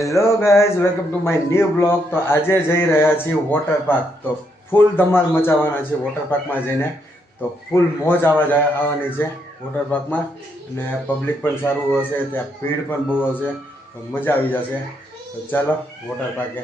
Hello guys, welcome to my new blog. તો આજે જઈ રહ્યા છીએ વોટર પાર્ક. તો ફૂલ ધમાલ મચાવવાના છે વોટર પાર્કમાં જઈને. તો ફૂલ મોજ આવવાની છે વોટર પાર્કમાં. અને પબ્લિક પણ સારું હશે, ત્યાં ભીડ પણ બહુ હશે, તો મજા આવી જશે. તો ચાલો વોટર પાર્કે.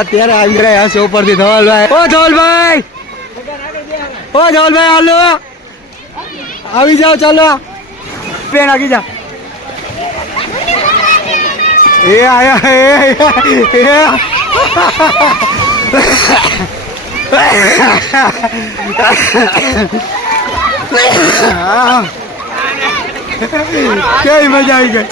અત્યારે આવી રહ્યા છે ઉપરથી ધવલભાઈ. ઓ ધવલભાઈ, ઓ ધવલભાઈ, હાલો આવી જાઓ, ચાલો પેન આગી જા. એ આયા કેવી મજા આવી ગઈ.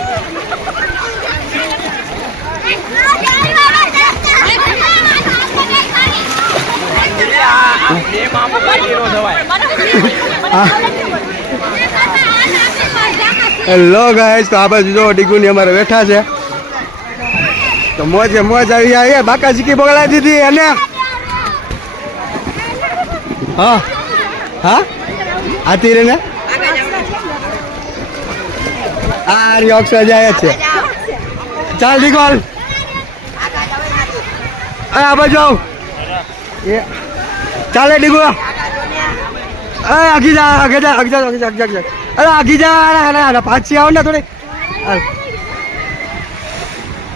હેલો ગાઈસ, તો આ બાજુ જો ડીગુની અમારે બેઠા છે. તો મોજે મોજ આવી જાય. બાકા ચીકી બગડાઈ દીધી અને હા હા આતી રે ને આ રિયોક્સ જાય છે. ચાલ ડીગોલ, આ બાજુ આવ. ચાલે ડીગો, આગી જા, આગી જા, આગી જા, આગી જા, આગી જા. અરે આગી જા, પાછી આવ ને થોડી.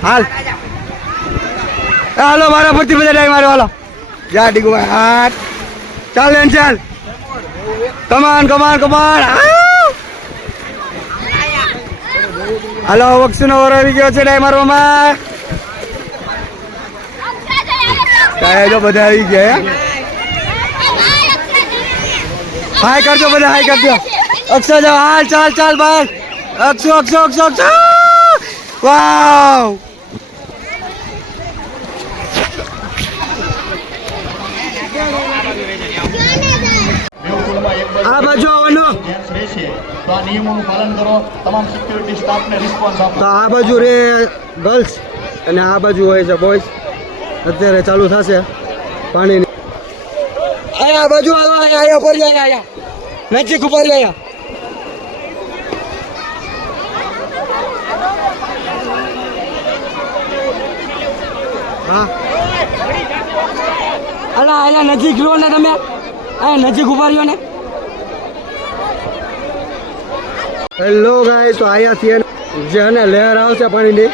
હાલ હાલો, મારા પરથી બધા ડાઈ મારો. હાલો જા ડીગો, હાથ ચાલ ને, ચાલ. કમાન કમાન કમાન. હાલો, વક્ષુનો ઓર આવી ગયો છે ડાઈ મારવામાં. કાંઈ જો બધા આવી ગયા. હાય કરજો બધા, હાય કરજો. અક્ષય જાઓ, હાલ ચાલ ચાલ ભાઈ. અક્ષુ અક્ષુ અક્ષુ અક્ષુ, વાવ. આ બાજુ આવવાનું. તો આ નિયમોનું પાલન કરો. તમામ સિક્યુરિટી સ્ટાફને રિસ્પોન્સ આપો. તો આ બાજુ રે ગર્લ્સ અને આ બાજુ હોય છે બોયઝ. અત્યારે ચાલુ થશે પાણીની. આ બાજુ આયા પર આયા નજીક ઉપર આયા. હા અલા આયા નજીક લો ને તમે. આ નજીક ઉભા રહ્યો ને. હેલો ગાઈસ, તો આયા છીએ જેને લહેર આવશે પાણીની.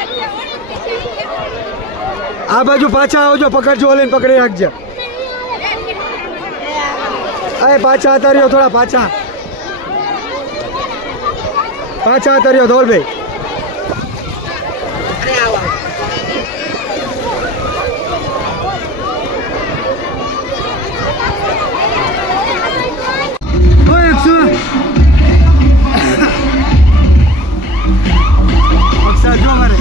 આ બાજુ પાછા આવજો, પકડજો, ઓલીને પકડી રાખજે. અરે પાછા અતર્યો, થોડા પાછા પાછા અતર્યો ધોલભાઈ. જો મારે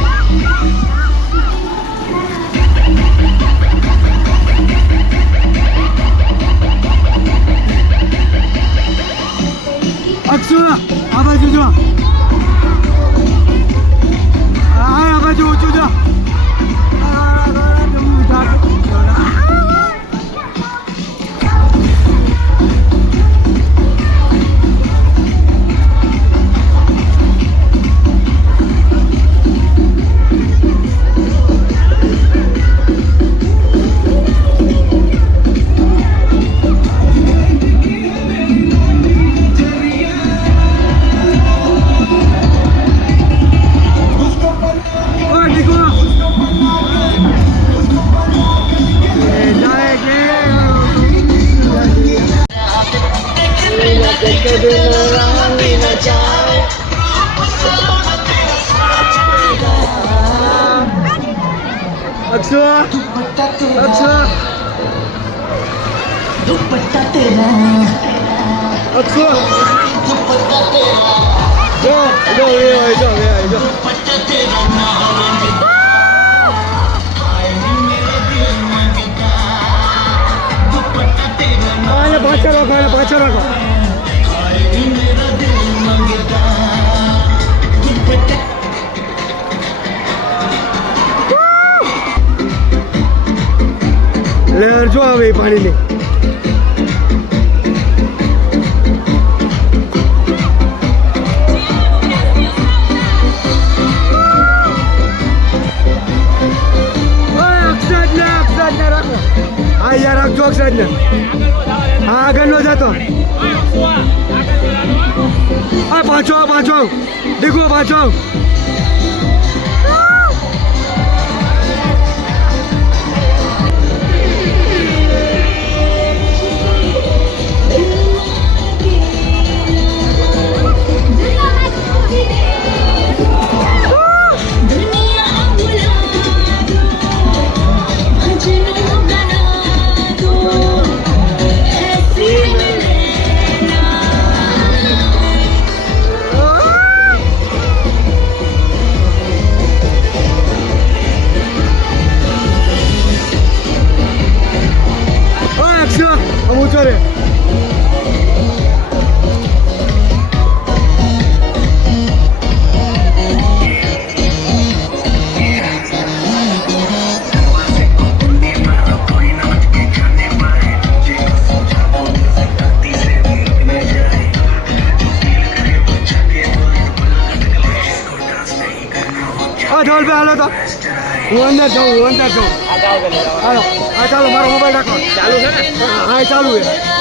अक्षु अक्षु दुपट्टा तेरा अक्षु दुपट्टा तेरा जो दुपट्टा तेरा नारंगी हाय मेरा दिल मांगता दुपट्टा तेरा पाछा रखो हाय मेरा दिल मांगता दुपट्टा લહેર જો આવે પાણીની અક્ષરને રાખો હા યાર રાખજો અક્ષરને હા આગળ નો જતો આ પાછો દીકરો પાછો ઊંચો રે ઢોલ पे હાલો તો હું અંદર જાઉં હાલો હા ચાલો મારો મોબાઈલ રાખો ચાલુ છે ને હા ચાલુ છે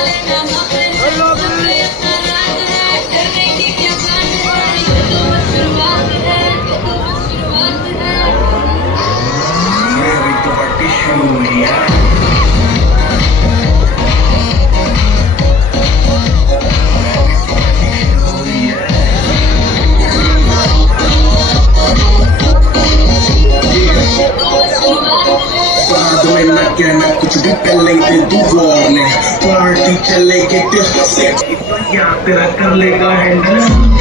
ना कुछ भी पहले दे तू वॉर्न पार्टी चलेगी दिल से क्या तेरा कर लेगा हैंडल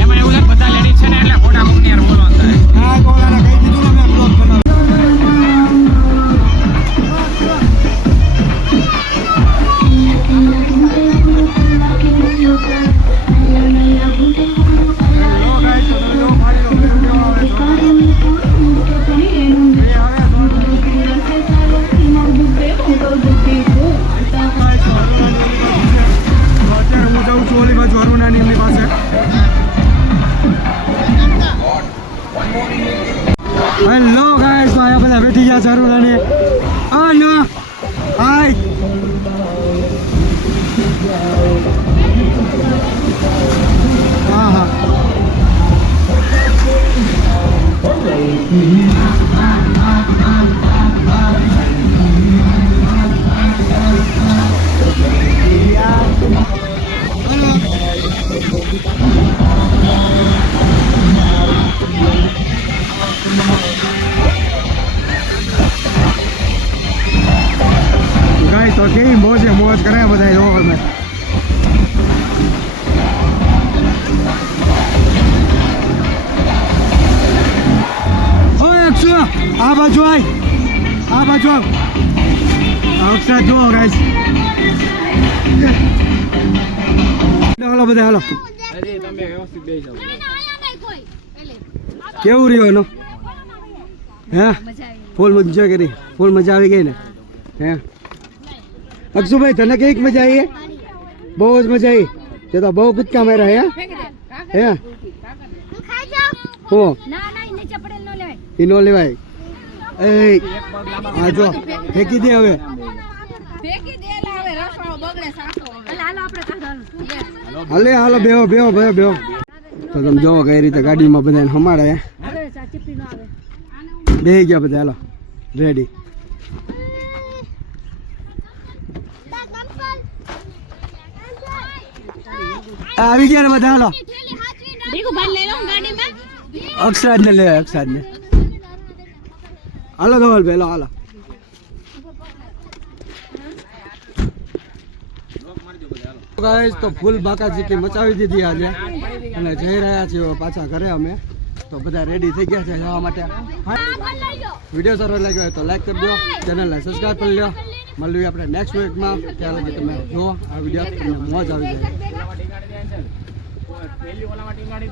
એમાં એવું લાગે બધા લેડીઝ છે ને એટલે ખોટા કોકની યાર બોલવાનું થાય. હેલો ગાઈસ, તો અહીંયા બધા બેઠી ગયા ચારુણાની. Hello hi. હા હા ગાઈસ, તો કેવી મોજે મોજ કરે બધા ઓવર મેં. આ બાજુ આય, આ બાજુ આવ. અક્ષર જુઓ ગાઈસ. હાલો બધા હાલો. કેવું રહ્યું એનો? હે ફૂલ મજા કરી, ફૂલ મજા આવી ગઈ ને? હે અક્ષુભાઈ, તને કેવી મજા આવી? બહુ જ મજા આવી. તે તો બહુ કૂદકા માર્યા. હે હો એ નો લેવાય. એ આ જો ફેંકી દે હવે. હાલે હાલો, બેહો બેહો બેહો બેહો. તો તમે જોવો કઈ રીતે ગાડીમાં બધાને હમાડે. બેહી ગયા બધા, હાલો રેડી. આવી ગયા ને બધા, હાલો. અક્ષરાજ ને લે, અક્ષરાજ ને. હાલો ધવલ પેલો, હાલો. ગાઈસ, તો ફૂલ બાકાજીકી મચાવી દીધી આજે અને જઈ રહ્યા છીએ પાછા ઘરે અમે. તો બધા રેડી થઈ ગયા છે જવા માટે. વિડીયો સારો લાગ્યો હોય તો લાઈક કરી દો, ચેનલને સબસ્ક્રાઈબ કરી લો. મળીએ આપણે નેક્સ્ટ વીકમાં. ત્યાં લગી તમે જુઓ આ વિડીયો, તમને મોજ આવી જાય.